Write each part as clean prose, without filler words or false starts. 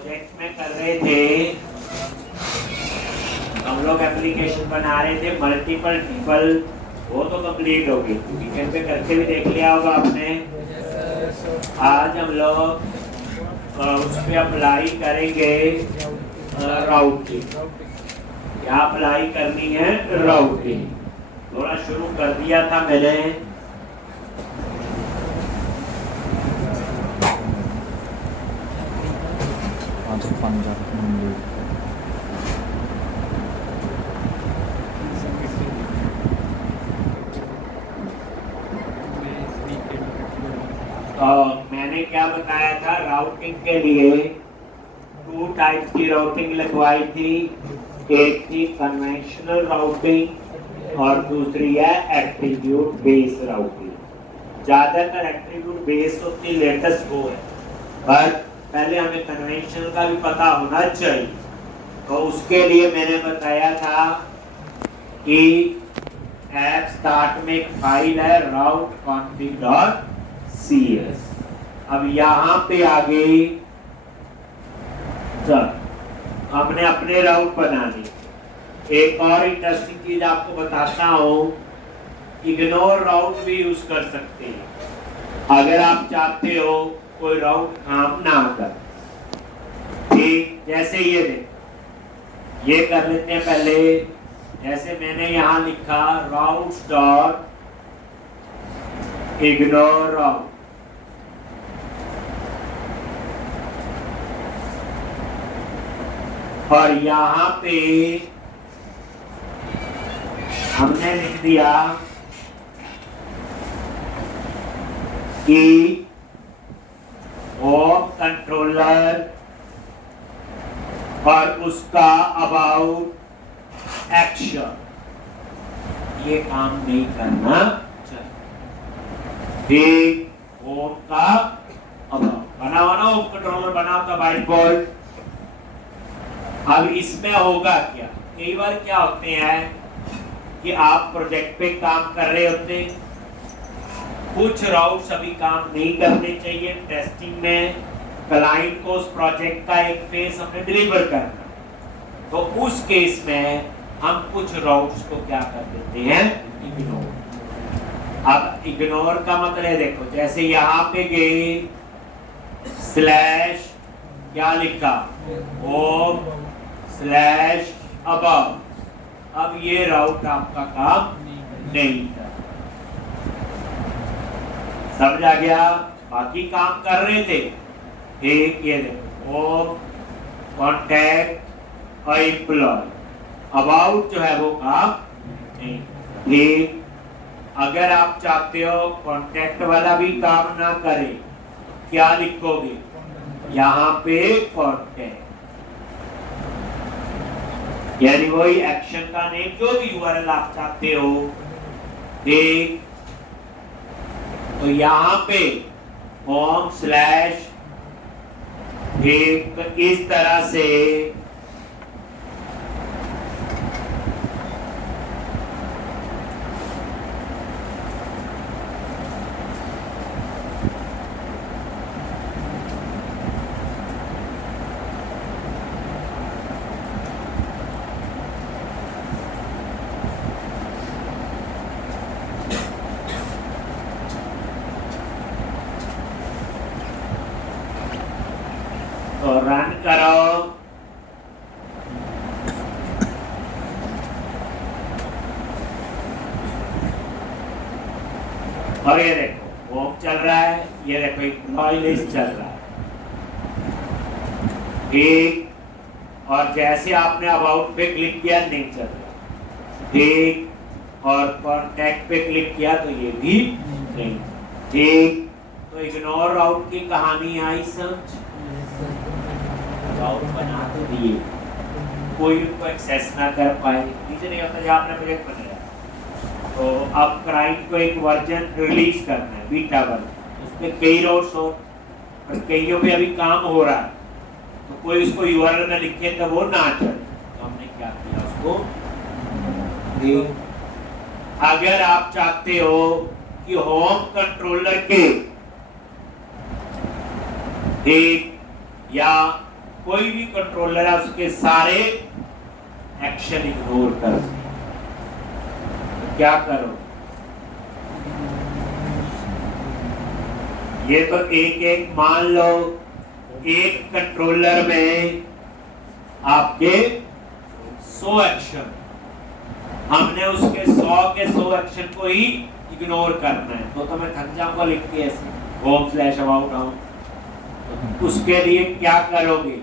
Project में कर रहे थे, हम लोग एप्लीकेशन बना रहे थे मल्टीपल टेबल, वो तो कंप्लीट हो गई, वीकेंड पे करके भी देख लिया होगा आपने। आज हम लोग उस पर अप्लाई करेंगे राउटिंग। क्या अप्लाई करनी है? राउटिंग। थोड़ा शुरू कर दिया था मैंने। मैंने क्या बताया था राउटिंग के लिए? 2 टाइप्स की राउटिंग लिखवाई थी। एक थी कन्वेंशनल राउटिंग और दूसरी है एट्रीब्यूट बेस राउटिंग। ज्यादातर एट्रीब्यूट बेस होती लेटेस्ट वो है, पर पहले हमें कन्वेंशनल का भी पता होना चाहिए। तो उसके लिए मैंने बताया था कि ऐप स्टार्ट में एक फाइल है route.config.cs। अब यहाँ पे आगे हमने अपने राउट बनानी। एक और इंटरेस्टिंग चीज आपको बताता हूँ, इग्नोर राउट भी यूज कर सकते हैं अगर आप चाहते हो कोई राउट काम ना कर। ठीक, जैसे ये देख, ये कर लेते हैं पहले। जैसे मैंने यहाँ लिखा राउट्स डॉट इग्नोर राउट, और यहाँ पे हमने लिख दिया कि होम कंट्रोलर और उसका अबाउट एक्शन, ये काम नहीं करना चाहिए। ठीक, होम का अबाउट बना हुआ ना, होम कंट्रोलर बना होता बाय डिफॉल्ट। अब इसमें होगा क्या, कई बार क्या होते हैं कि आप प्रोजेक्ट पे काम कर रहे होते, कुछ राउट्स अभी काम नहीं करने चाहिए। टेस्टिंग में क्लाइंट को उस प्रोजेक्ट का एक फेस हमें डिलीवर करना, तो उस केस में हम कुछ राउट्स को क्या कर देते हैं? इग्नोर। अब इग्नोर का मतलब है, देखो जैसे यहाँ पे गए स्लैश क्या लिखा, होम स्लैश अबाउट, अब ये राउट आपका काम नहीं था। समझ आ गया? बाकी काम कर रहे थे। एक ये देखो, होम कॉन्टैक्ट और एम्प्लॉय, अबाउट जो है वो काम नहीं। ठीक, अगर आप चाहते हो कॉन्टैक्ट वाला भी काम ना करे, क्या लिखोगे? यहाँ पे कॉन्टैक्ट, यानी वही एक्शन का नेम, जो भी यूआरएल आप चाहते हो। ठीक, तो यहाँ पे होम स्लैश एक इस तरह से तो रन करो। और ये देखो होम चल रहा है, ये देखो एम्प्लॉय लिस्ट चल रहा है। ठीक, और जैसे आपने अबाउट पे क्लिक किया नहीं चल रहा। ठीक, और कॉन्टैक्ट पे क्लिक किया तो ये भी नहीं। ठीक, तो इग्नोर राउट की कहानी आई समझ। राउट बना तो दिए, कोई उनको एक्सेस ना कर पाए, नीचे नहीं होता जहाँ आपने प्रोजेक्ट बनाया। तो अब क्लाइंट को एक वर्जन रिलीज करना है, बीटा वर्जन, उसमें कई राउट्स हो और कईयों पे अभी काम हो रहा है, तो कोई उसको यूआरएल में लिखे तो वो ना चले। तो हमने क्या किया उसको, अगर आप चाहते हो कि होम कंट्रोलर के एक या कोई भी कंट्रोलर है उसके सारे एक्शन इग्नोर कर दे। क्या करो, ये तो एक एक मान लो एक कंट्रोलर में आपके 100 एक्शन, हमने उसके 100 के 100 एक्शन को ही इग्नोर करना है, तो मैं थक जाऊंगा लिख के ऐसे home/about out। उसके लिए क्या करोगे,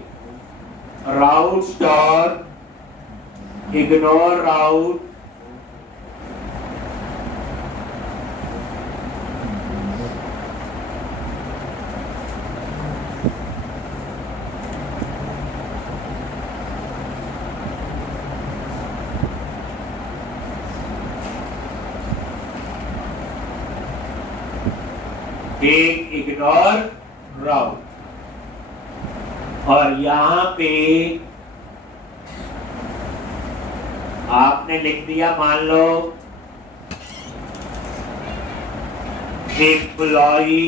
राउट स्टार इग्नोर राउट टेक इग्नोर राउट। और यहां पे आपने लिख दिया, मान लो एम्प्लॉई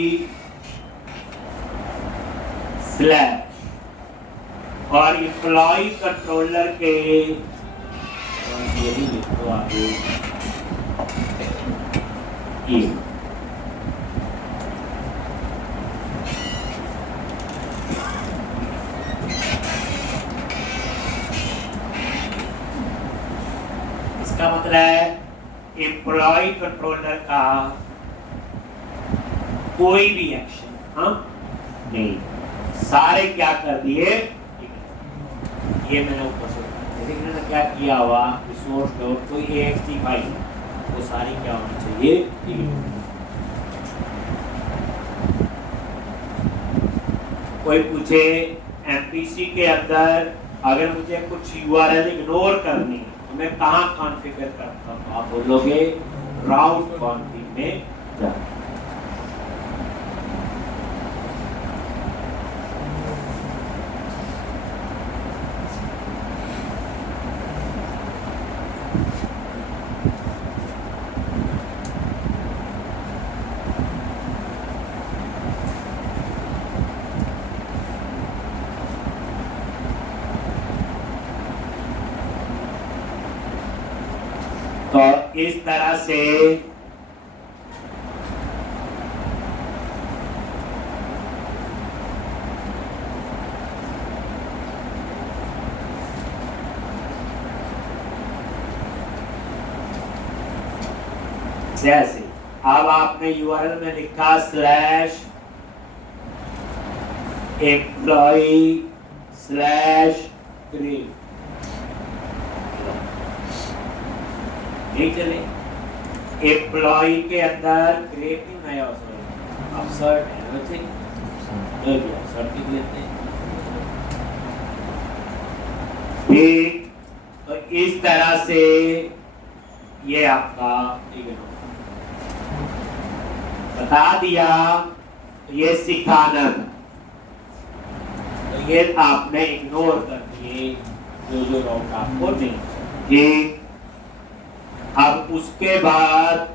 स्लैश, और एम्प्लॉई कंट्रोलर के यही लिख दो आगे ये। इसका मतलब है एम्प्लॉय कंट्रोलर का कोई भी एक्शन हम नहीं, सारे क्या कर दिए, ये मैंने ऊपर से देखने क्या किया हुआ, रिसोर्स डॉट कोई AXT फाइल, वो सारी क्या होनी चाहिए, कोई पूछे MPC के अंदर अगर मुझे कुछ URL इग्नोर करनी है तो मैं कहाँ कॉन्फ़िगर करता हूँ, आप बोलोगे राउट कॉन्फ़िग में जा। तो इस तरह से जैसे अब आपने URL में लिखा /employee/create, नहीं चले, एम्प्लॉई के अंदर क्रिएट नहीं नया अपसर्ट है, अपसर्ट लिख लेते हैं। ठीक, तो इस तरह से ये आपका बता दिया, ये सिखाना, तो ये आपने इग्नोर कर दिए जो राउट आपको नहीं। ठीक, अब उसके बाद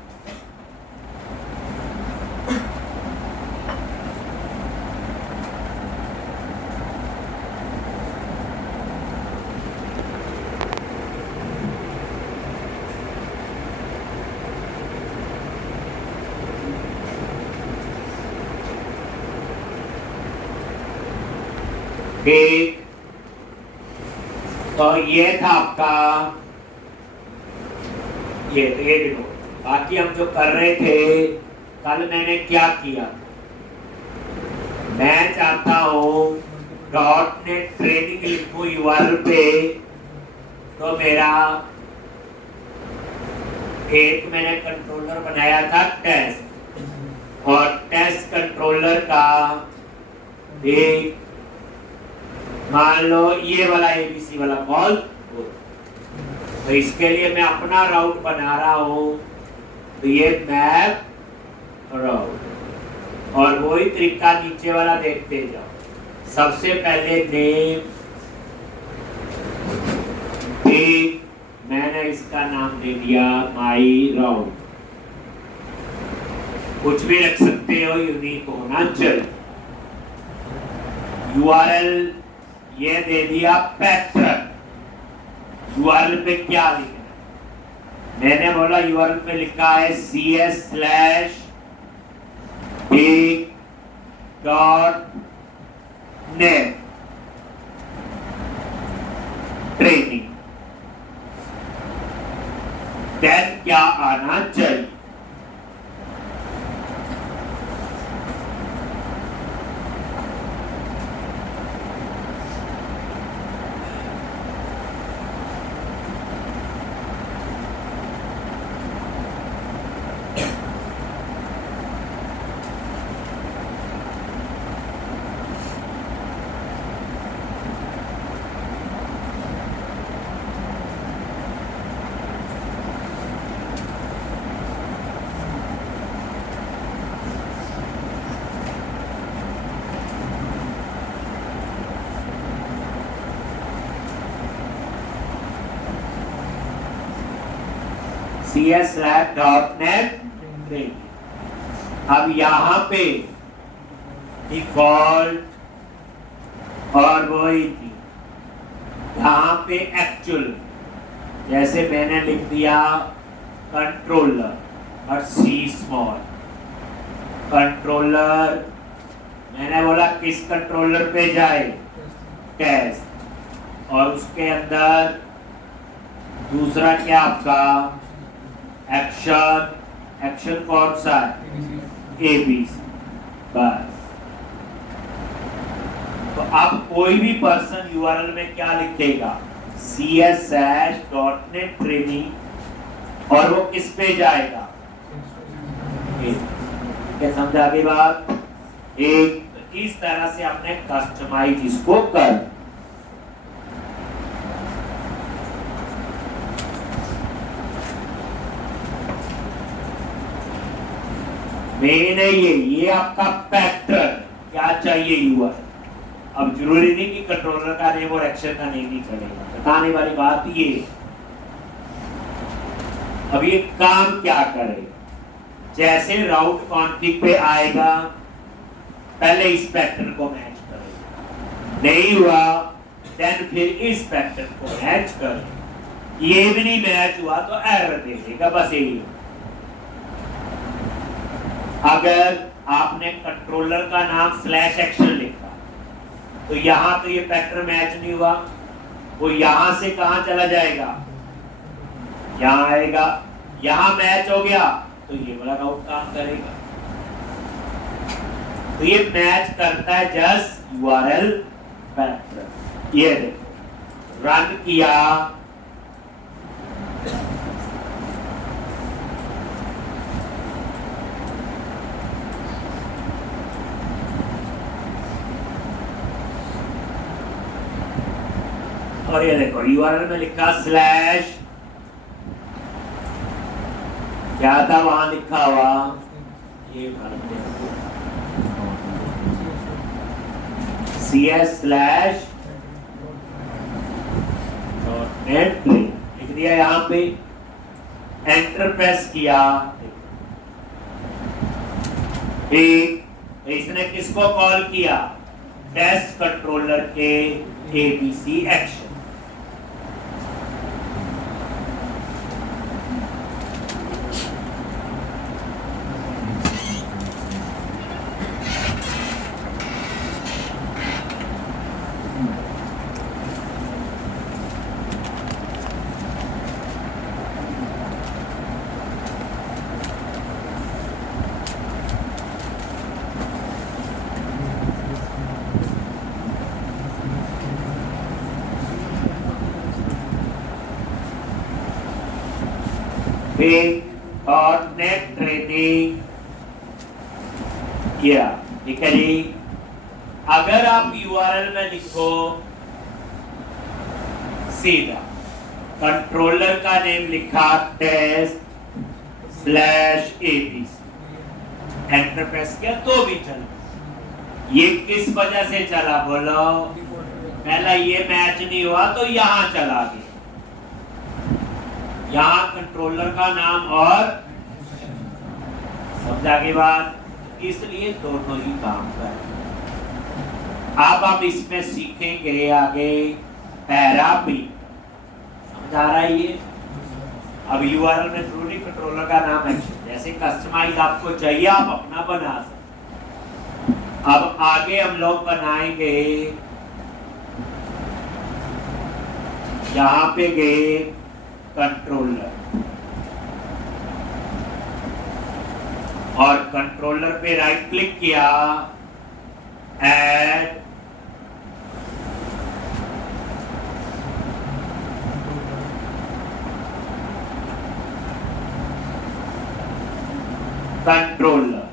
ठीक, तो ये था आपका ये देखो। बाकी हम जो कर रहे थे कल, मैंने क्या किया, मैं चाहता हूँ .NET ट्रेनिंग लिखूं URL पे, तो मेरा एक मैंने कंट्रोलर बनाया था टेस्ट, और टेस्ट कंट्रोलर का एक मान लो ये वाला ABC वाला कॉल, तो इसके लिए मैं अपना राउट बना रहा हूँ, तो ये मैप राउट, और वही तरीका नीचे वाला देखते जाओ। सबसे पहले नेम, ठीक, मैंने इसका नाम दे दिया माई राउट, कुछ भी रख सकते हो, यूनिक होना चाहिए। URL ये दे दिया पैटर्न। यूआरएल पे क्या लिखना है? मैंने बोला यूआरएल पे लिखा है cs/big.net ट्रेनिंग। देन क्या आना चाहिए? cs/.net training. अब यहां पे डिफॉल्ट और वही थी, यहां पे एक्चुअल जैसे मैंने लिख दिया कंट्रोलर और सी स्मॉल। कंट्रोलर मैंने बोला किस कंट्रोलर पे जाए? टेस्ट। और उसके अंदर दूसरा क्या आपका एक्शन। एक्शन कौन सा है? एबीसी। बस। तो अब कोई भी पर्सन यूआरएल में क्या लिखेगा? cs/.net ट्रेनिंग और वो किस पे जाएगा? क्या समझा गई बात? एक इस तरह से आपने कस्टमाइज इसको कर। मेन है ये आपका पैटर्न। क्या चाहिए यूआरएल? अब जरूरी नहीं कि कंट्रोलर का नेम और एक्शन का नेम ही चलेगा। बताने वाली बात ये। अब ये काम क्या करेगा? जैसे राउट कॉन्फिग पे आएगा पहले इस पैटर्न को मैच करेगा, नहीं हुआ देन फिर इस पैटर्न को मैच करेगा। ये भी नहीं मैच हुआ तो एरर दे देगा। बस यही। अगर आपने कंट्रोलर का नाम /एक्शन लिखा तो यहां तो ये पैटर्न मैच नहीं हुआ, वो यहां से कहां चला जाएगा? यहां आएगा। यहां मैच हो गया तो ये वाला राउट काम करेगा। तो ये मैच करता है जस्ट यूआरएल पैटर्न। ये देखो रन किया, और ये देखो यूआरएल में लिखा स्लैश, क्या था वहां लिखा हुआ? ये cs/.net लिख दिया। यहां पे एंटर प्रेस किया। इसने किसको कॉल किया? टेस्ट कंट्रोलर के एबीसी एक्शन। और नेट ट्रेनिंग किया। ठीक है जी। अगर आप यूआरएल में लिखो सीधा कंट्रोलर का नेम लिखा टेस्ट/एबीसी, एंटर प्रेस किया तो भी चला। ये किस वजह से चला बोलो? पहला ये मैच नहीं हुआ तो यहां चला गया। यहां कंट्रोलर का नाम और समझा की बात, इसलिए दोनों ही काम कर। अब आप इसमें सीखेंगे आगे पैरामीटर। समझ आ रहा है ये? अब यूआरएल में जरूरी कंट्रोलर का नाम है, जैसे कस्टमाइज आपको चाहिए आप अपना बना सकते। अब आगे हम लोग बनाएंगे, यहां पे गए कंट्रोलर, और कंट्रोलर पे राइट क्लिक किया, ऐड कंट्रोलर,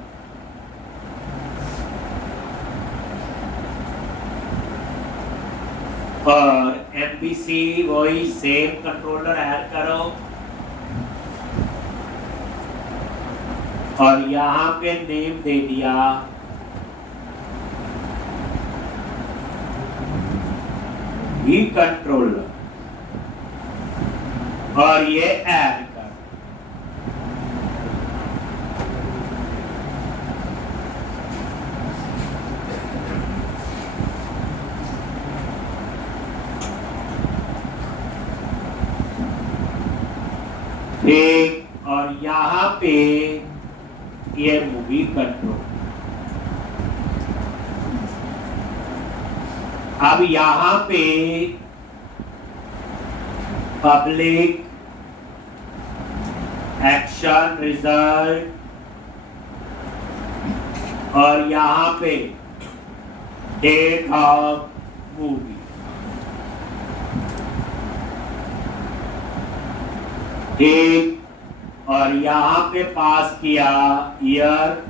और एमबीसी वही सेम कंट्रोलर ऐड करो, और यहां पे नेम दे दिया ई कंट्रोलर, और ये ऐड कर। ठीक, और यहां पे ये मूवी कंट्रोल। अब यहां पे पब्लिक एक्शन रिजल्ट, और यहां पे डेट ऑफ मूवी। ठीक, और यहां पे पास किया ईयर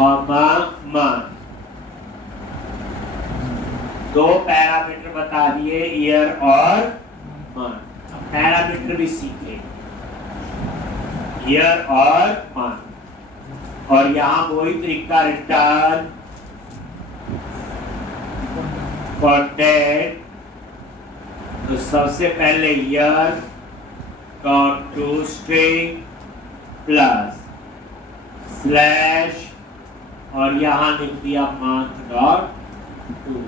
और मंथ। दो पैरामीटर बता दिए, ईयर और मंथ। पैरामीटर भी सीखे, ईयर और मंथ, और यहां वही तरीका रिटर्न कंटेंट। तो सबसे पहले year dot to string plus slash, और यहां लिख दिया मंथ डॉट टू।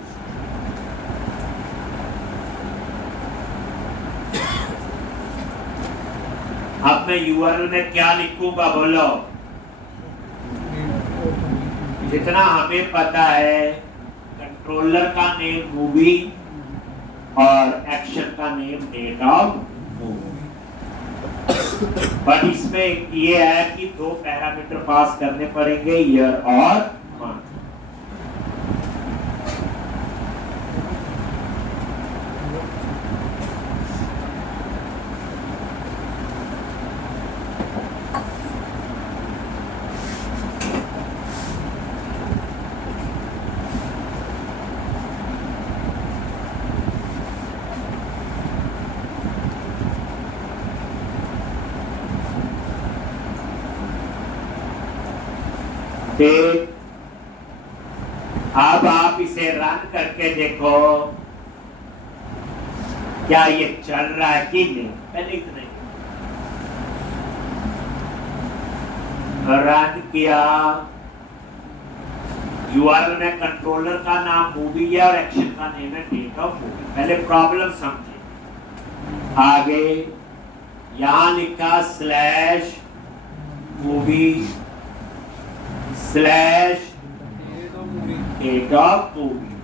अब मैं यूआरएल में क्या लिखूंगा बोलो? जितना हमें पता है, कंट्रोलर का नेम मूवी और एक्शन का name date of movie. But इसमें ये है कि दो पैरामीटर पास करने पड़ेंगे, ईयर और मंथ। ठीक, अब आप इसे रन करके देखो क्या ये चल रहा है कि नहीं। पहले इतना रन किया, यूआरएल में कंट्रोलर का नाम मूवी है और एक्शन का नेम है डेट ऑफ मूवी। पहले प्रॉब्लम समझे। आगे यहां लिखा slash movie slash date of movie,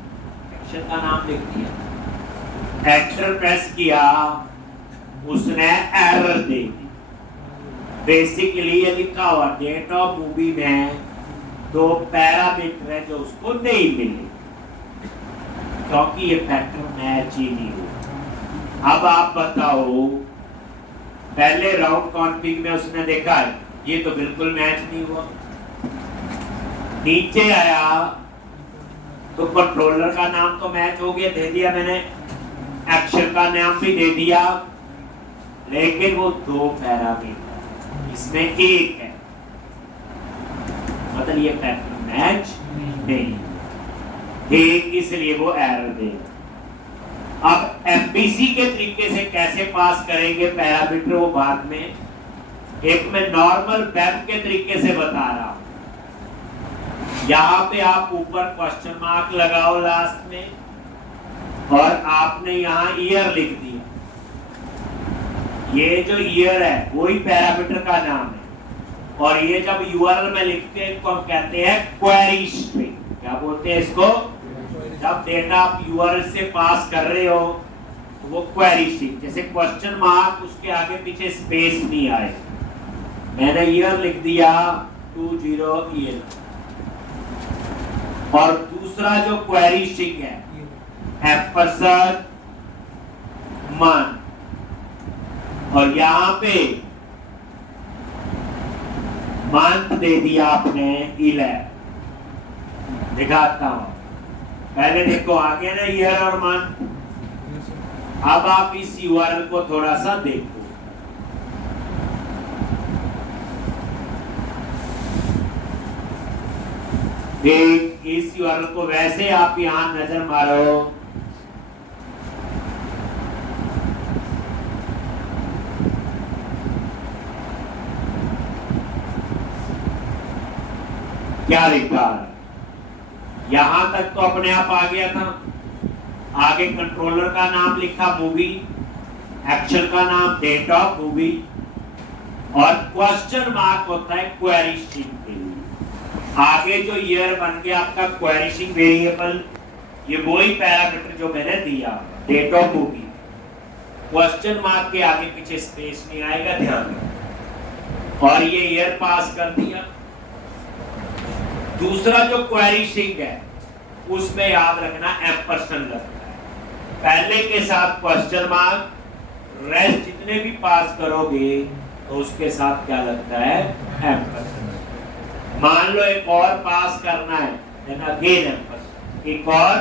action का नाम लिख दिया। एंटर प्रेस किया, उसने एरर दे दी। बेसिकली ये लिखा हुआ डेट ऑफ मूवी में दो पैरामीटर है जो उसको नहीं मिले, क्योंकि ये पैटर्न मैच ही नहीं हुआ। अब आप बताओ, पहले राउंड कॉन्फिग में उसने देखा है ये तो बिल्कुल मैच नहीं हुआ। नीचे आया तो कंट्रोलर का नाम तो मैच हो गया, दे दिया मैंने, एक्शन का नाम भी दे दिया, लेकिन वो दो पैरामीटर, इसमें एक है, मतलब ये पैटर्न मैच नहीं, ठीक, इसलिए वो एरर देगा। अब एमपीसी के तरीके से कैसे पास करेंगे पैरामीटर वो बाद में, एक मैं नॉर्मल वेब के तरीके से बता रहा हूं। यहाँ पे आप ऊपर क्वेश्चन मार्क लगाओ लास्ट में, और आपने यहाँ ईयर लिख दिया। ये जो ईयर है वही पैरामीटर का नाम है, और ये जब यूआरएल में लिखते हैं तो हम कहते हैं क्वेरी स्ट्रिंग। क्या बोलते हैं इसको? जब डेटा आप यूआरएल से पास कर रहे हो तो वो क्वेरी स्ट्रिंग, जैसे क्वेश्चन मार्क उसके आगे पीछे स्पेस नहीं आए, मैंने ईयर लिख दिया 20 ईयर। और दूसरा जो क्वेरी स्ट्रिंग है एम्परसैंड मान, और यहां पे मंथ दे दिया आपने 11। दिखाता हूं, पहले देखो आगे ना ईयर और मंथ। अब आप इस यूआरएल को थोड़ा सा देखो, इस यूआरएल को वैसे आप यहां नजर मारो, क्या लिखा है? यहां तक तो अपने आप आ गया था। आगे कंट्रोलर का नाम लिखा मूवी, एक्शन का नाम डेट ऑफ मूवी, और क्वेश्चन मार्क होता है क्वेरी स्ट्रिंग के लिए। आगे जो ईयर बन गया आपका क्वेरी स्ट्रिंग वेरिएबल, ये वही पैरामीटर जो मैंने दिया, date of movie. Question mark के आगे पीछे स्पेस नहीं आएगा, ध्यान रखो। और ये ईयर पास कर दिया। दूसरा जो क्वेरी स्ट्रिंग है उसमें याद रखना एम्परसेंड लगता है, पहले के साथ क्वेश्चन मार्क, रेस्ट जितने भी पास करोगे तो उसके साथ क्या लगता है? एम्परसेंड। मान लो एक और पास करना है, देन अगेन एम्परसेंड, एक और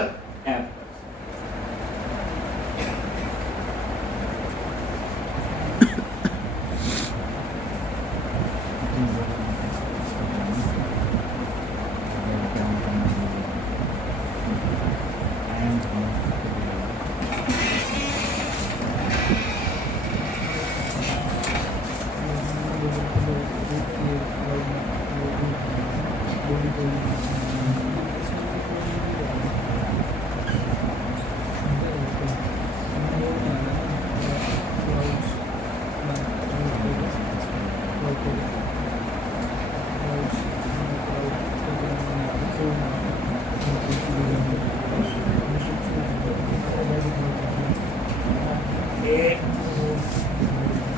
एम्परसेंड।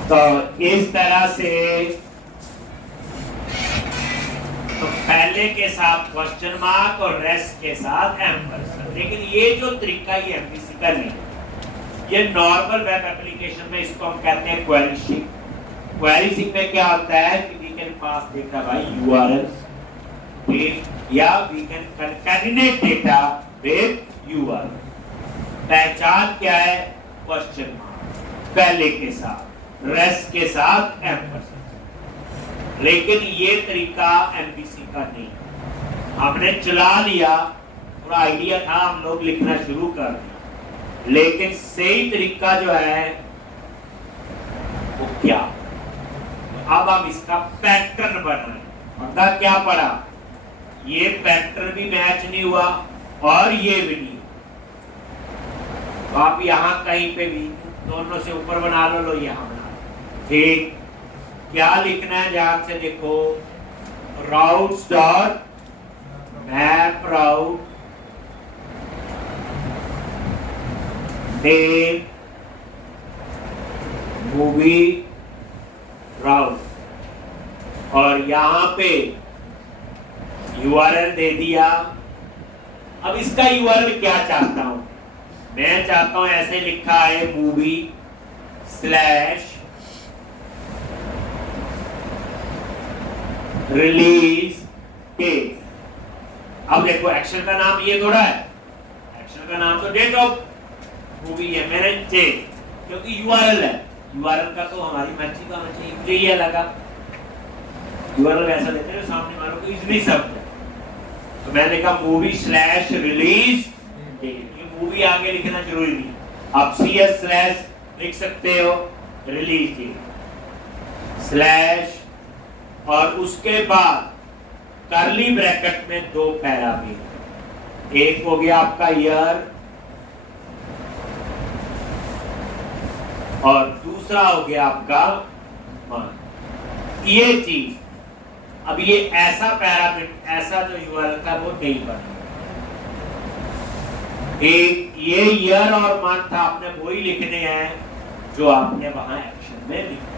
तो इस तरह से तो पहले के साथ क्वेश्चन मार्क और रेस्ट के साथ एम्परसेंड। लेकिन ये जो तरीका ये एमपीसी का नहीं, ये नॉर्मल वेब एप्लीकेशन में इसको हम कहते हैं क्वेरी स्ट्रिंग। क्वेरी स्ट्रिंग में क्या होता है कि we can pass data by URL, या we can concatenate data with URL. पहचान क्या है? क्वेश्चन मार्क पहले के साथ, रेस्ट के साथ एम्परसेंड। लेकिन ये तरीका एमपीसी का नहीं, हमने चला लिया, थोड़ा आइडिया था, हम लोग लिखना शुरू कर दिया, लेकिन सही तरीका जो है वो क्या? अब हम इसका पैटर्न बनाए। पता क्या पड़ा? ये पैटर्न भी मैच नहीं हुआ और ये भी नहीं। तो आप यहां कहीं पे भी दोनों से ऊपर बना लो, यहां बना लो, ठीक। क्या लिखना है ध्यान से देखो, राउट्स डॉट मैप राउट नेम मूवी राउट, और यहां पे यूआरएल दे दिया। अब इसका यूआरएल क्या चाहता हूं मैं? चाहता हूं ऐसे लिखा है मूवी स्लैश रिलीज के। अब देखो एक्शन का नाम ये थोड़ा है, एक्शन का नाम तो डेट ऑफ मूवी है, मैंने चेंज क्योंकि यूआरएल है। यूआरएल का तो हमारी मर्जी का होना चाहिए, मुझे ये लगा यूआरएल ऐसा देते हैं सामने वालों को इजली समझ, तो मैंने लिखा मूवी स्लैश रिलीज डेट। ये मूवी आगे लिखना जरूरी नहीं, आप सीएस स्लैश लिख सकते हो, रिलीज डेट स्लैश, और उसके बाद करली ब्रैकेट में दो पैरामीटर, एक हो गया आपका ईयर और दूसरा हो गया आपका मंथ। ये चीज अब ये ऐसा पैरामीटर, ऐसा जो यूआरएल था वो नहीं बना। एक ये ईयर और मंथ आपने वही लिखने हैं जो आपने वहां एक्शन में लिखा।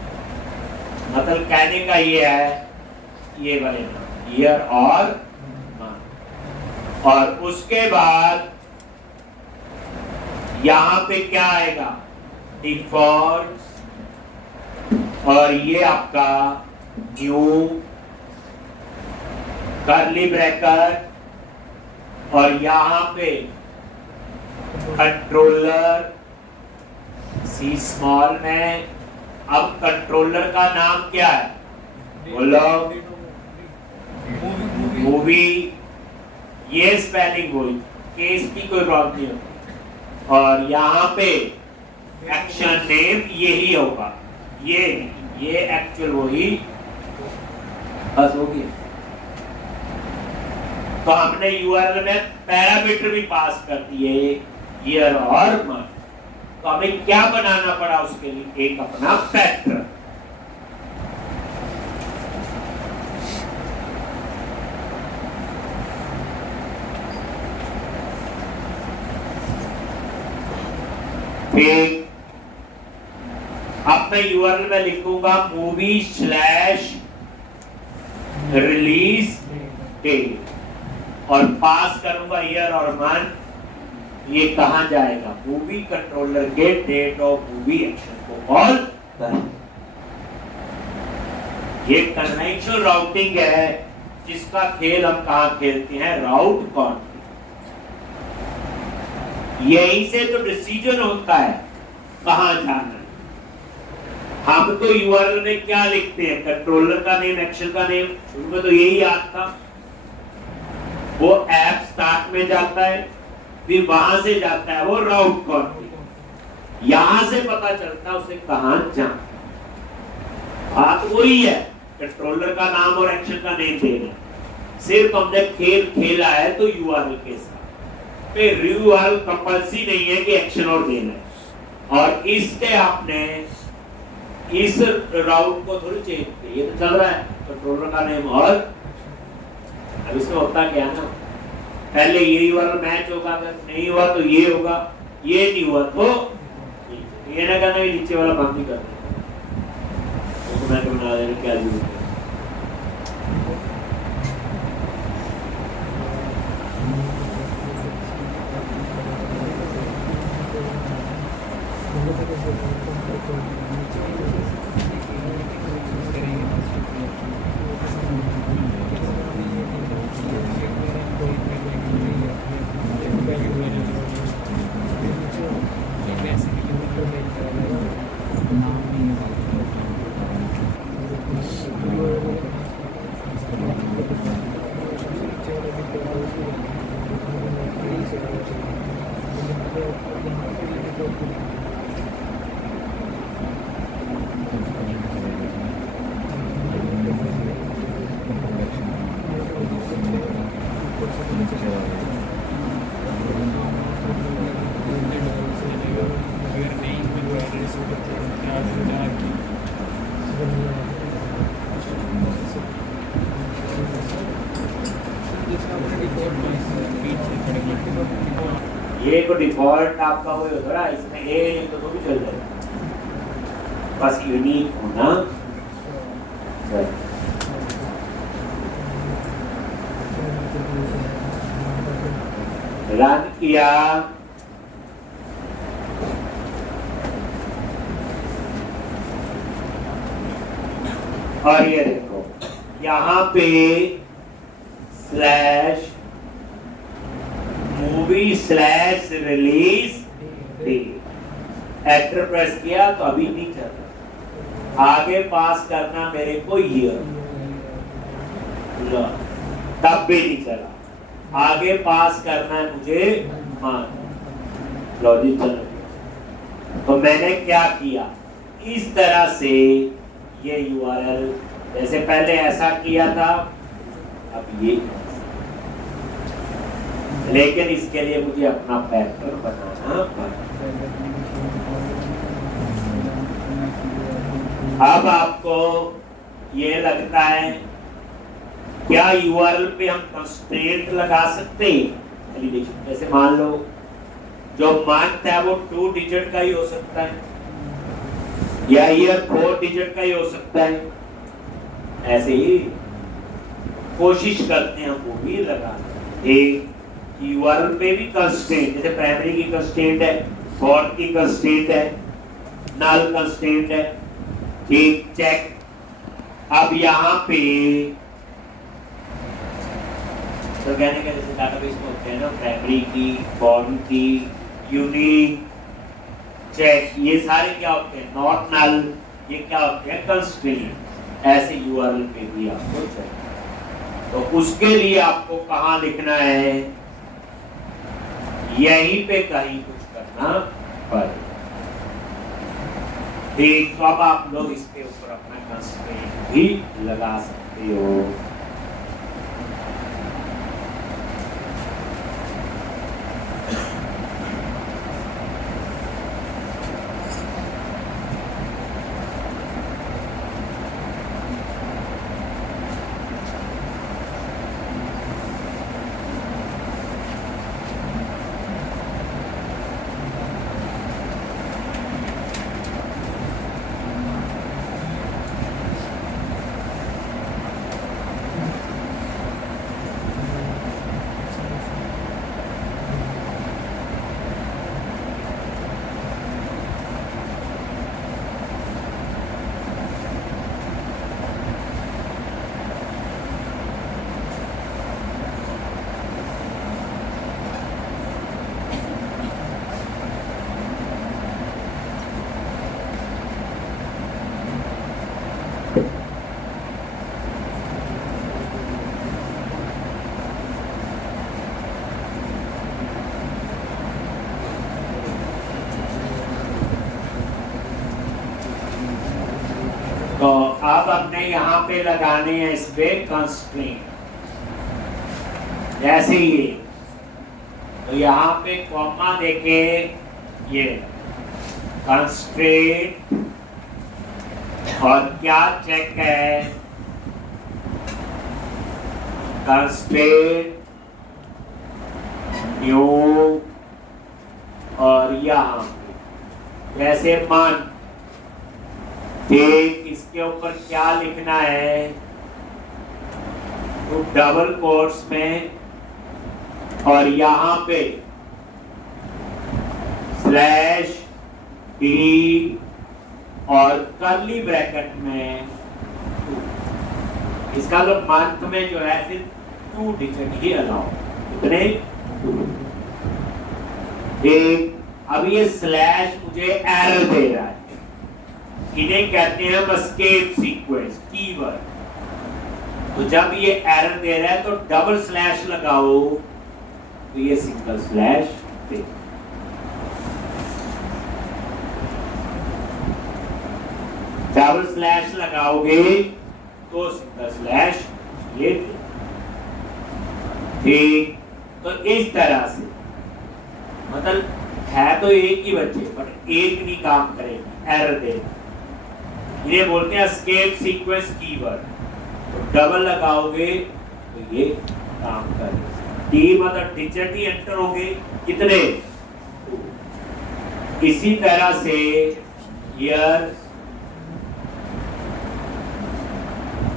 मतलब कहने का ये है, ये वाले नाम ईयर और मंथ, और उसके बाद यहां पे क्या आएगा, डिफॉल्ट, और ये आपका न्यू करली ब्रैकेट, और यहां पे कंट्रोलर सी स्मॉल में। अब कंट्रोलर का नाम क्या है, बोलो, मूवी। ये स्पेलिंग हुई, केस की कोई प्रॉब्लम नहीं होती। और यहाँ पे एक्शन नेम यही होगा, ये एक्चुअल वही, बस हो गया। तो हमने यूआरएल में पैरामीटर भी पास कर दिए, ईयर और मंथ। तो हमें क्या बनाना पड़ा उसके लिए, एक अपना फैक्टर। अब मैं यूआरएल में लिखूंगा मूवी स्लैश रिलीज डेट और पास करूंगा ईयर और मंथ। ये कहां जाएगा, मूवी कंट्रोलर के डेट ऑफ मूवी एक्शन को कॉल करें। ये कन्वेंशनल राउटिंग है जिसका खेल हम कहां खेलते हैं, राउट कॉन्फ्लिक्ट। यहीं से तो डिसीजन होता है कहां जाना है। हम तो यूआरएल में क्या लिखते हैं, कंट्रोलर का नेम, एक्शन का नेम, शुरू में तो यही याद था। वो ऐप स्टार्ट में जाता है, फिर वहां से जाता है वो राउट कॉन्फ्लिक्ट। यहां से पता चलता है उसे कहां जाना। बात वही है, कंट्रोलर का नाम और एक्शन का नेम देना। सिर्फ हमने खेल खेला है तो यूआरएल के साथ। फिर यूआरएल कंपल्सरी नहीं है कि एक्शन और देना है। और इसके आपने इस राउट को थोड़ी चेंज किया, ये तो चल रहा है कंट्रोलर का नेम और। अब इसमें होता क्या है ना, पहले ये यूआरएल मैच होगा, अगर नहीं हुआ तो ये होगा, ये नहीं हुआ तो ये ना कहना कि नीचे वाला बंद ही कर देना, तो मैं तो बना देना, क्या जरूरत है। ये तो डिफॉल्ट आपका वो होगा, इसमें ए तो भी चल जाएगा, बस यूनिक होना चाहिए। रन किया, और ये देखो यहाँ पे slash movie slash release date, enter press किया तो अभी नहीं चल रहा। आगे पास करना मेरे को ईयर, तब भी नहीं चला। आगे पास करना है मुझे लॉजिक चल रहा। तो मैंने क्या किया, इस तरह से ये यूआरएल, जैसे पहले ऐसा किया था, अब ये, लेकिन इसके लिए मुझे अपना पैटर्न बनाना पड़ेगा। अब आपको ये लगता है क्या यूआरएल पे हम कंस्ट्रेंट लगा सकते हैं? जैसे मान लो जो मंथ है वो 2 डिजिट का ही हो सकता है या ईयर 4 डिजिट का ही हो सकता है। ऐसे ही कोशिश करते हैं वो भी लगाना। एक यूआरएल पे भी कंस्ट्रेंट, जैसे प्राइमरी की कंस्ट्रेंट है, फोर्थ की कंस्ट्रेंट है, नल कंस्ट्रेंट है। ठीक, चेक। अब यहाँ पे तो कहने का जैसे डाटाबेस में होते हैं ना, प्राइमरी की, फॉरेन की, यूनिक, चेक, ये सारे क्या होते हैं? नॉट नल, ये क्या होते हैं? कंस्ट्रेंट। ऐसे यूआरएल पे भी आपको चाहिए, तो उसके लिए आपको कहाँ लिखना है? यहीं पे कहीं कुछ करना पड़ेगा। ठीक, तो अब आप लोग इसके ऊपर अपना कंस्ट्रेंट भी लगा सकते हो। तो अब हमने यहाँ पे लगाने हैं इस पे कंस्ट्रेंट, जैसे ये, तो यहाँ पे कॉमा देके ये कंस्ट्रेंट, और क्या चेक है? कंस्ट्रेंट न्यू, और यहाँ जैसे मान, ठीक, इसके ऊपर क्या लिखना है? तो डबल कोट्स में, और यहाँ पे स्लैश डी, और कर्ली ब्रैकेट में 2। इसका तो मंथ में जो है सिर्फ 2 डिजिट ही अलाउ, कितने? 2। एक, अब ये स्लैश मुझे एरर दे रहा है, इन्हें कहते हैं एस्केप सीक्वेंस कीवर्ड। तो जब ये एरर दे रहा है तो डबल स्लैश लगाओ, तो ये सिंगल स्लैश दे। डबल स्लैश लगाओगे तो सिंगल स्लैश ये दे। ठीक, तो इस तरह से, मतलब है तो एक ही बच्चे, पर एक नहीं काम करेगा, एरर देगा। ये बोलते हैं एस्केप सीक्वेंस कीवर्ड। तो डबल लगाओगे तो ये काम करेगा। डी मतलब डिजिट ही एंटर होंगे, कितने? 2। इसी तरह से ईयर,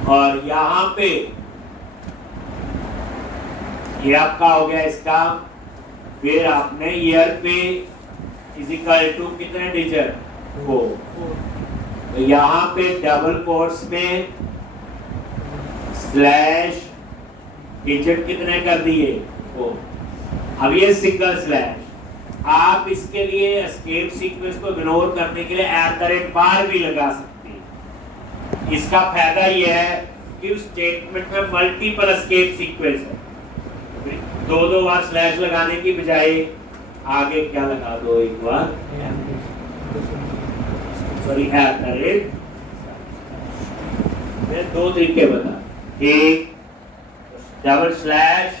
और यहाँ पे ये आपका हो गया इसका, फिर आपने ईयर पे इजिकल टू कितने डिजिट? 4। तो यहाँ पे डबल कोट्स में स्लैश डिजिट कितने कर दिए? 4। अब ये सिंगल स्लैश। आप इसके लिए एस्केप सीक्वेंस को इग्नोर करने के लिए @ भी लगा सकते हैं। इसका फायदा यह है कि उस स्टेटमेंट में मल्टीपल एस्केप सीक्वेंस है, 2 बार स्लैश लगाने की बजाय आगे क्या लगा दो, एक बार सॉरी मैं 2 तरीके बता। एक, डबल स्लैश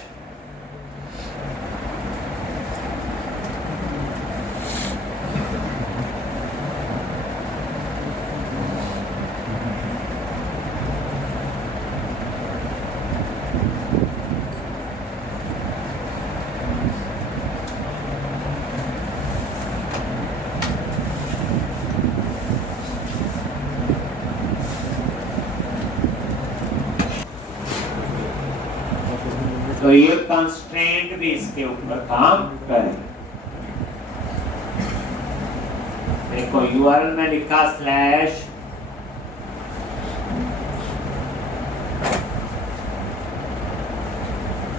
तो ये कंस्ट्रेंट भी इसके ऊपर काम करें। देखो यूआरएल में लिखा स्लैश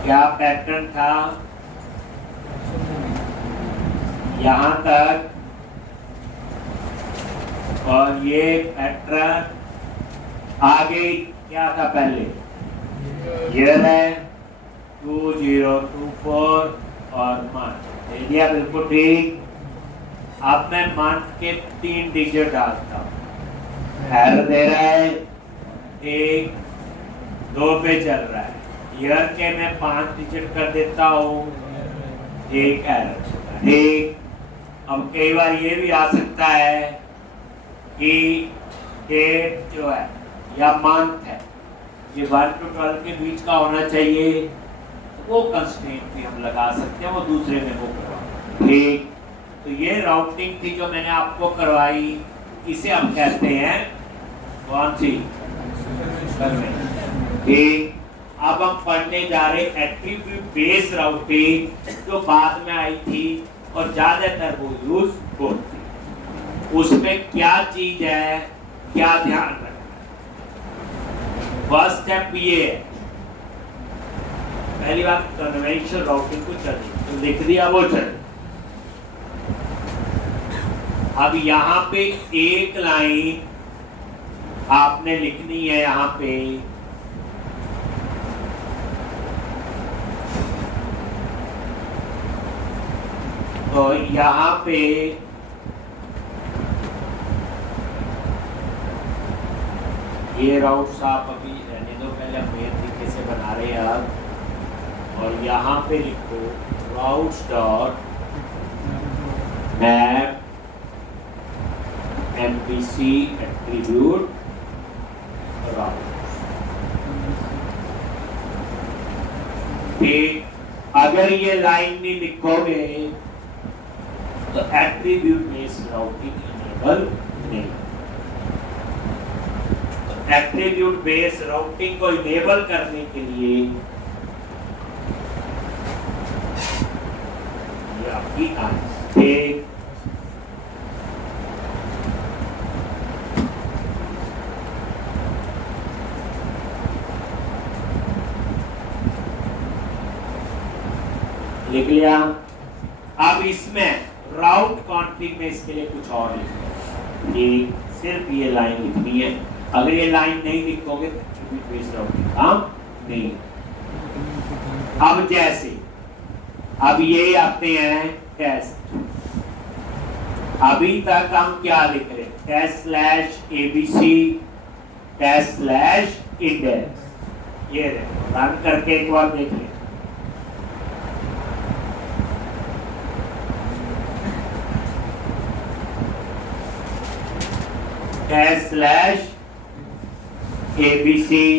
क्या पैटर्न था यहां तक, और ये पैटर्न आगे क्या था पहले, ये है 2024 और मंथ दे दिया, बिल्कुल ठीक। अब मैं मंथ के 3 डिजिट डालता हूँ, एरर दे रहा है, 1 2 पे चल रहा है। ईयर के मैं 5 डिजिट कर देता हूँ, एक एरर ठीक। अब कई बार ये भी आ सकता है कि डेट जो है या मंथ है ये 1 to 12 के बीच का होना चाहिए, वो कंस्ट्रेंट भी हम लगा सकते हैं, वो दूसरे में वो करवा ठीक। तो ये राउटिंग थी जो मैंने आपको करवाई, इसे हम कहते हैं कौन सी ठीक। अब हम पढ़ने जा रहे एट्रीब्यूट बेस्ड राउटिंग जो बाद में आई थी और ज्यादातर वो यूज होती। उसमें क्या चीज है, क्या ध्यान रखना। फर्स्ट स्टेप ये है, पहली बात कन्वेंशनल राउटिंग को चलिए तो लिख दिया वो चल। अब यहाँ पे एक लाइन आपने लिखनी है, यहाँ पे तो यहाँ पे ये राउट्स आप अभी रहने दो, पहले हम मेन तरीके से बना रहे हैं आप। और यहाँ पे लिखो routes dot map MVC attribute routes ठीक। अगर ये लाइन नहीं लिखोगे तो एट्रीब्यूट बेस्ड राउटिंग इनेबल नहीं। तो एट्रीब्यूट बेस्ड राउटिंग को इनेबल करने के लिए ये आपकी ठीक। लिख लिया। अब इसमें राउट कॉन्फिग में इसके लिए कुछ और लिखना है, सिर्फ ये लाइन लिखनी है। अगर ये लाइन नहीं लिखोगे तो बेस्ड राउटिंग काम नहीं। अब जैसे अब ये आते हैं टेस्ट, अभी तक हम क्या लिख रहे हैं, test slash ABC test slash index. ये रन करके एक बार देख लें। टेस्ट स्लैश एबीसी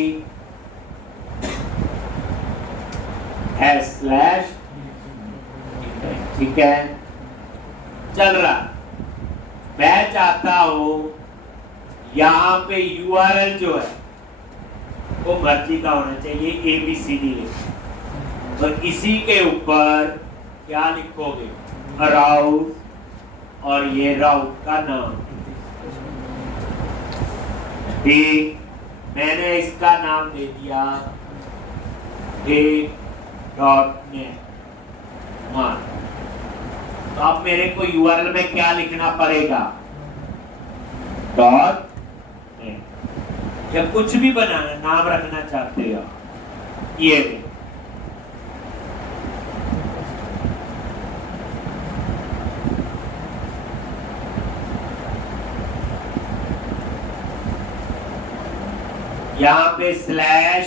स्लैश ठीक है, चल रहा। मैं चाहता हूं यहां पे यूआरएल जो है वो मर्जी का होना चाहिए, ABCD लिखो। तो इसी के ऊपर क्या लिखोगे, राउट और ये राउट का नाम ठीक। मैंने इसका नाम दे दिया .net मान। तो अब मेरे को यूआरएल में क्या लिखना पड़ेगा, .net। जब कुछ भी बनाना नाम रखना चाहते हो ये भी। यहाँ पे स्लैश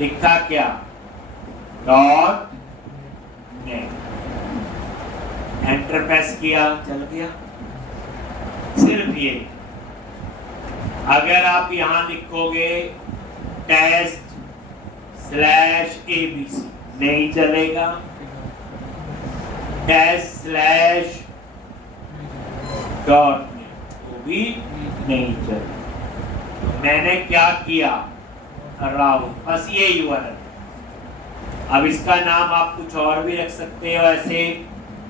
लिखा क्या, डॉट नेट, एंटर प्रेस किया, चल गया। सिर्फ ये, अगर आप यहां लिखोगे test/abc नहीं चलेगा, test/.net तो भी नहीं चलेगा। तो मैंने क्या किया, राउंड, बस ये यूआरएल। अब इसका नाम आप कुछ और भी रख सकते हो, ऐसे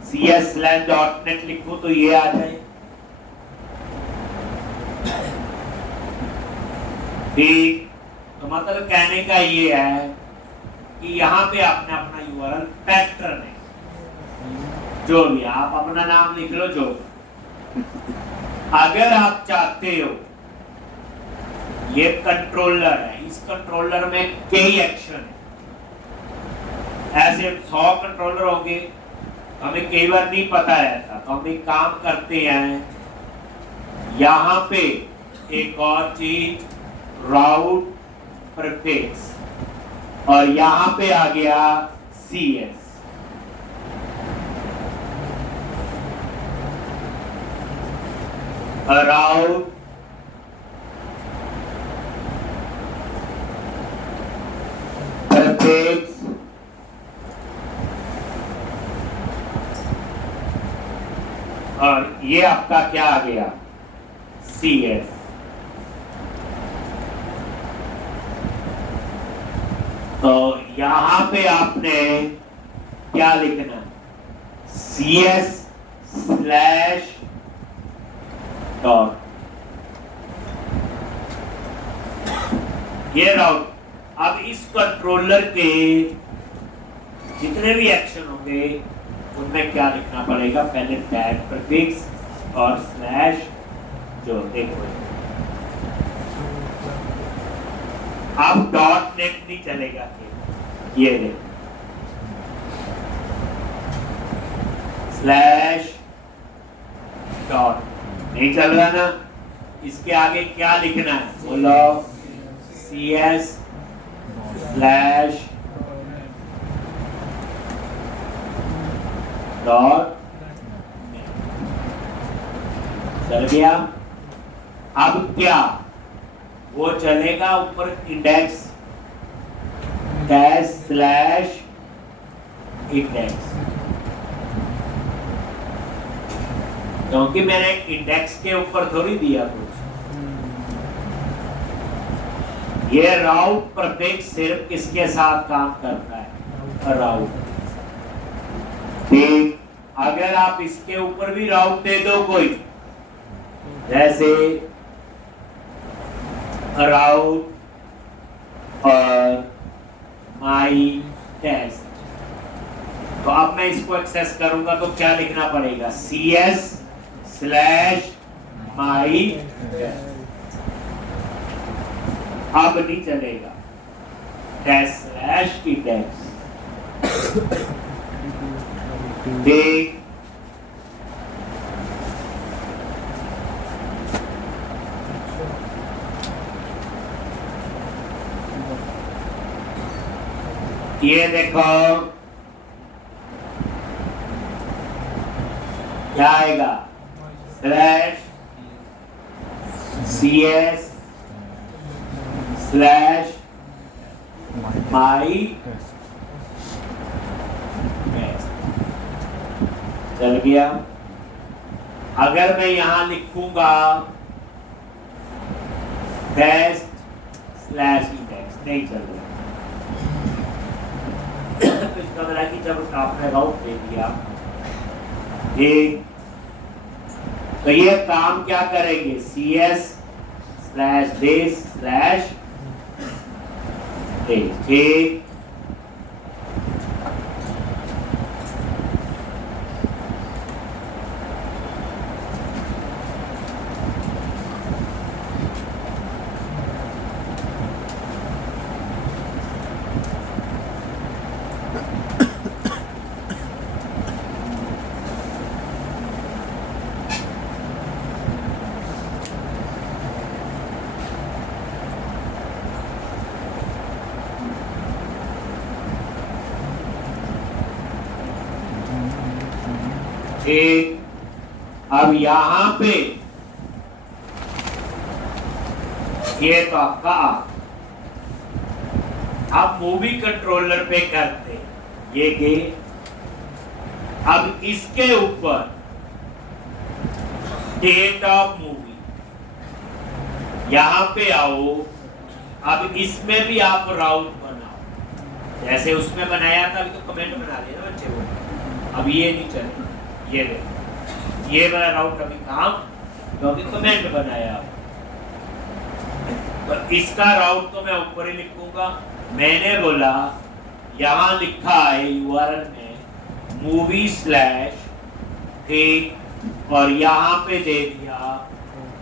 cs/.net लिखो तो ये आ जाए। ठीक, तो मतलब कहने का ये है कि यहाँ पे आपने अपना यूआरएल पैटर्न है, जो भी आप अपना नाम लिख लो। जो अगर आप चाहते हो, ये कंट्रोलर है, इस कंट्रोलर में कई एक्शन है, ऐसे 100 कंट्रोलर होंगे, हमें कई बार नहीं पता रहता, तो हम एक काम करते हैं, यहाँ पे एक और चीज राउट प्रीफिक्स, और यहां पे आ गया CS। राउट प्रीफिक्स और ये आपका क्या आ गया, CS। तो यहां पे आपने क्या लिखना, CS/डॉट, ये राउट। अब इस कंट्रोलर के जितने भी एक्शन होंगे उनमें क्या लिखना पड़ेगा, पहले टैग प्रीफिक्स और स्लैश जो देखो, अब डॉट नेट नहीं चलेगा, ये देखो स्लैश डॉट नहीं चल रहा ना, इसके आगे क्या लिखना है, बोलो CS/डॉट चल गया। अब क्या वो चलेगा ऊपर इंडेक्स -/इंडेक्स, क्योंकि मैंने इंडेक्स के ऊपर थोड़ी दिया कुछ। ये राउट प्रीफिक्स सिर्फ किसके साथ काम करता है, राउट। ठीक, अगर आप इसके ऊपर भी राउट दे दो कोई, जैसे राउट और माई टेस्ट, तो अब मैं इसको एक्सेस करूंगा तो क्या लिखना पड़ेगा, CS/my टेस्ट। अब नहीं चलेगा, टेस्ट/की टेस्ट। देख, ये देखो क्या आएगा, /CS/my चल गया। अगर मैं यहां लिखूंगा टेस्ट/इंडेक्स नहीं चल रहा, तो इसका मतलब कि जब आपने राउट दे दिया, ठीक, तो ये काम क्या करेंगे, CS/this/this, ठीक। ठीक, अब यहां पे ये तो आपका आप मूवी कंट्रोलर पे करते ये गेम। अब इसके ऊपर डेट ऑफ मूवी, यहां पे आओ। अब इसमें भी आप राउट बनाओ, जैसे उसमें बनाया था। अभी तो कमेंट बना लेना बच्चे को, अब ये नहीं चलेगा। ये देखो, ये वाला राउट अभी काम, क्योंकि कमेंट बनाया। तो इसका राउट तो मैं ऊपर ही लिखूंगा। मैंने बोला यहां लिखा है यूआरएल में मूवी स्लैश, ठीक, और यहां पे दे दिया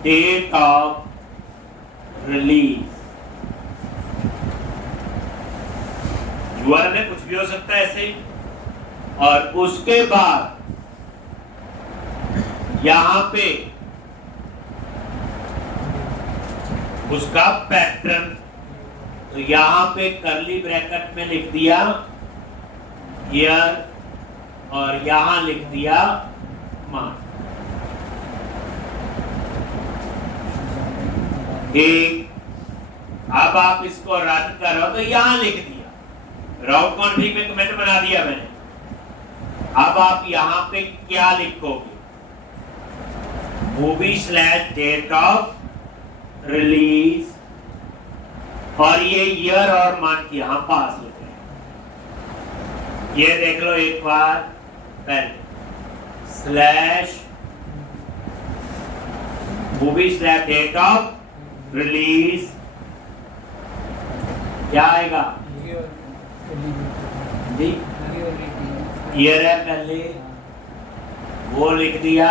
डेट ऑफ रिलीज। यूआरएल में कुछ भी हो सकता है ऐसे ही। और उसके बाद यहां पे उसका पैटर्न, तो यहां पे करली ब्रैकेट में लिख दिया ईयर और यहां लिख दिया मंथ। ठीक, अब आप इसको रन करो तो यहां लिख दिया राउट कॉन्फिग में कमेंट बना दिया मैंने। अब आप यहां पे क्या लिखोगे? Movie slash date of release, और ये ईयर और मंथ यहां पास हो गए। ये देख लो एक बार पहले slash movie slash date of release, क्या आएगा जी? ईयर है पहले, वो लिख दिया,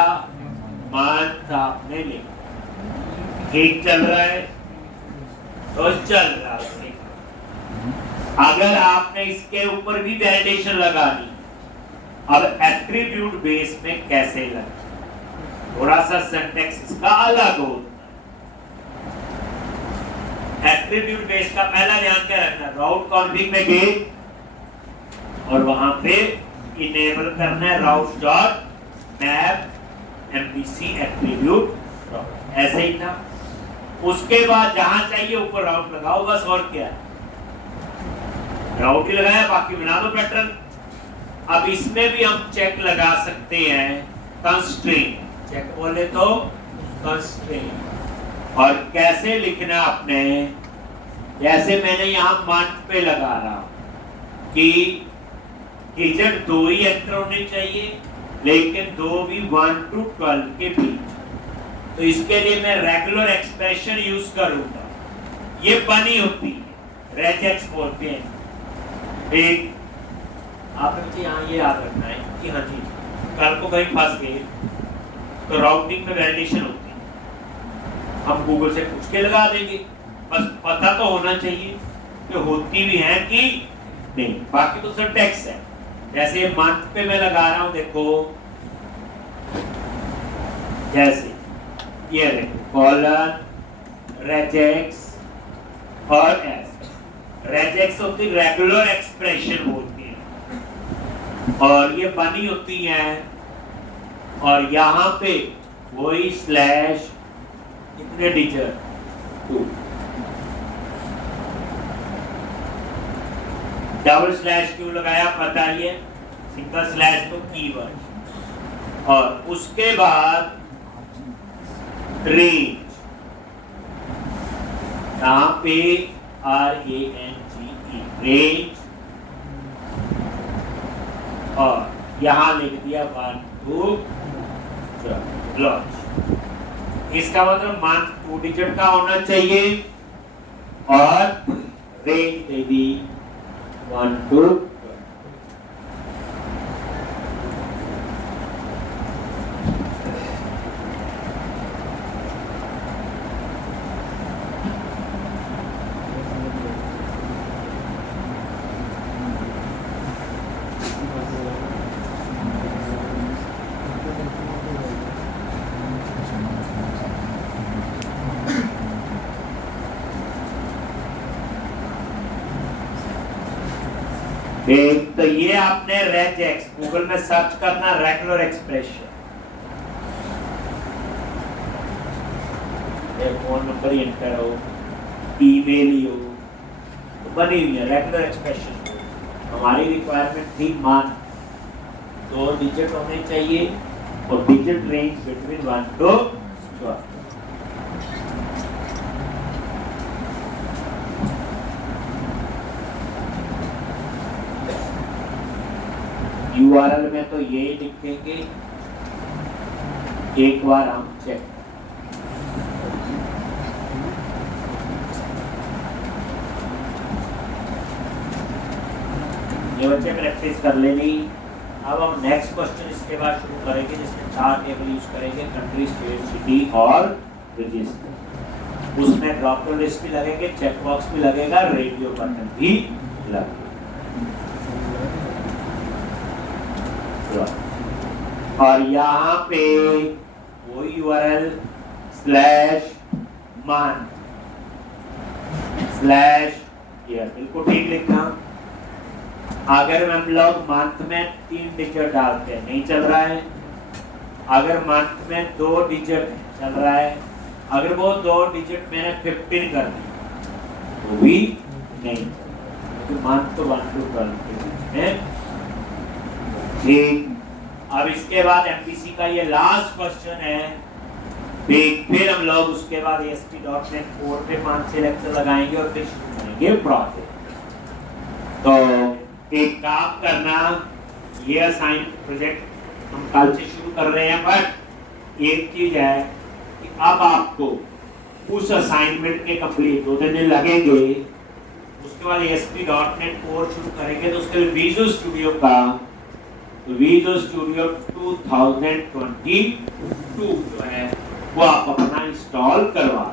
मंथ आपने लिख। ठीक चल रहा है तो चल रहा है। अगर आपने इसके ऊपर भी वैलिडेशन लगानी, अब एट्रीब्यूट बेस में कैसे लगे, थोड़ा सा सिंटैक्स इसका अलग होता है। एट्रीब्यूट बेस का पहला ध्यान क्या रखना, राउट कॉन्फिग में गए और वहां पे इनेबल करना है राउट डॉट मैप एमपीसी एट्रीब्यूट, ऐसे ही था। उसके बाद जहां चाहिए ऊपर राउट लगाओ बस, और क्या, राउट ही लगाया, बाकी बना दो पैटर्न। अब इसमें भी हम चेक लगा सकते हैं, कंस्ट्रेंट चेक बोले तो कंस्ट्रेंट। और कैसे लिखना आपने, जैसे मैंने यहां मंथ पे लगा रहा कि डिजिट 2 ही एंटर होने चाहिए, लेकिन 2 भी 1 to 12 के बीच। तो इसके लिए मैं रेगुलर एक्सप्रेशन यूज करूंगा, ये बनी होती है रेजेक्स बोलते हैं। ठीक, आपने यहाँ ये याद रखना है कि हाँ जी, कल को कहीं फंस गए तो राउटिंग में वैलिडेशन होती है, हम गूगल से पूछ के लगा देंगे, बस पता तो होना चाहिए कि होती भी है कि नहीं। बाकी तो सिंटैक्स है। जैसे मंथ पे मैं लगा रहा हूं, देखो जैसे ये देखो कॉलन रेजेक्स और एस। रेजेक्स होती रेगुलर एक्सप्रेशन होती है, और ये बनी होती है, और यहां पे वही स्लैश कितने डिजिट 2, डबल स्लैश क्यों लगाया पता ही है, सिंगल स्लैश तो कीवर्ड। और उसके बाद रेंज, यहां पे RANGE रेंज, और यहां लिख दिया 1 to 12। इसका मतलब मंथ 2 डिजिट का होना चाहिए और रेंज दे दी 1 to 12। एक तो ये आपने रेजेक्स गूगल में सर्च करना, रेगुलर एक्सप्रेशन, फोन नंबर ही एंटर हो, ईमेल ही हो, तो बनी हुई है रेगुलर एक्सप्रेशन। हमारी रिक्वायरमेंट थी मान 2 डिजिट होने चाहिए और digit range between 1 to 12। URL में तो ये लिखेंगे, एक बार हम चेक, ये बच्चे प्रैक्टिस कर लेनी। अब हम नेक्स्ट क्वेश्चन इसके बाद शुरू करेंगे जिसमें 4 टेबल यूज करेंगे, कंट्री, स्टेट, सिटी और रजिस्टर। उसमें ड्रॉप डाउन लिस्ट भी लगेंगे, चेक बॉक्स भी लगेगा, रेडियो बटन भी लगेगा। और यहाँ पे वो यूआरएल /मान /, बिल्कुल ठीक लिखना। अगर हम लोग मंथ में 3 डिजिट डालते हैं नहीं चल रहा है, अगर मंथ में 2 डिजिट चल रहा है, अगर वो 2 डिजिट मैंने 15 कर दी तो भी नहीं, तो मंथ तो 1 to 12 के बीच में। ठीक, अब इसके बाद एमपीसी का ये लास्ट क्वेश्चन है। फिर हम लोग उसके बाद ASP.NET Core पे 5-6 लेक्चर लगाएंगे और फिर शुरू करेंगे प्रोजेक्ट। तो एक काम करना, ये असाइन प्रोजेक्ट हम कल से शुरू कर रहे हैं, बट एक चीज है कि अब आपको उस असाइनमेंट के कंप्लीट 2 दिन लगेंगे। उसके बाद ASP.NET Core शुरू करेंगे, तो उसके लिए विजुअल स्टूडियो का विजुअल स्टूडियो 2022 जो है वो आप अपना इंस्टॉल करवा।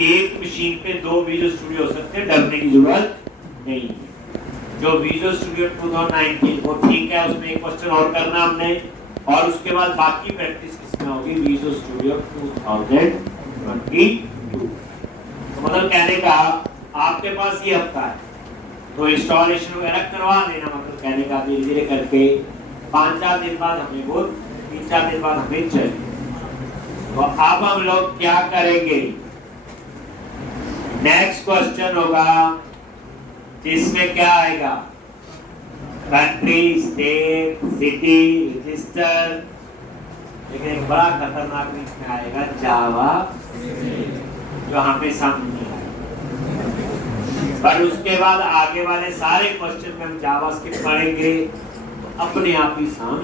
एक मशीन पे 2 विजुअल स्टूडियो हो सकते हैं, डरने की जरूरत नहीं है। जो विजुअल स्टूडियो 2019 वो ठीक है, उसमें एक क्वेश्चन और करना हमने, और उसके बाद बाकी प्रैक्टिस किसमें होगी, विजुअल स्टूडियो 2022। तो मतलब कहने का आपके पास ये हफ्ता है तो इंस्टॉलेशन वगैरह करवा देना, मतलब कहने का धीरे धीरे करके 5-4 दिन बाद हमें वो 3-4 दिन बाद हमें चाहिए। तो अब हम लोग क्या करेंगे, नेक्स्ट क्वेश्चन होगा जिसमें क्या आएगा, कंट्री, स्टेट, सिटी, रजिस्टर, लेकिन एक बड़ा खतरनाक इसमें आएगा जावा, जो हमेशा नहीं आएगा। पर उसके बाद आगे वाले सारे क्वेश्चन में हम जावास्क्रिप्ट पढ़ेंगे, अपने आप ही समझ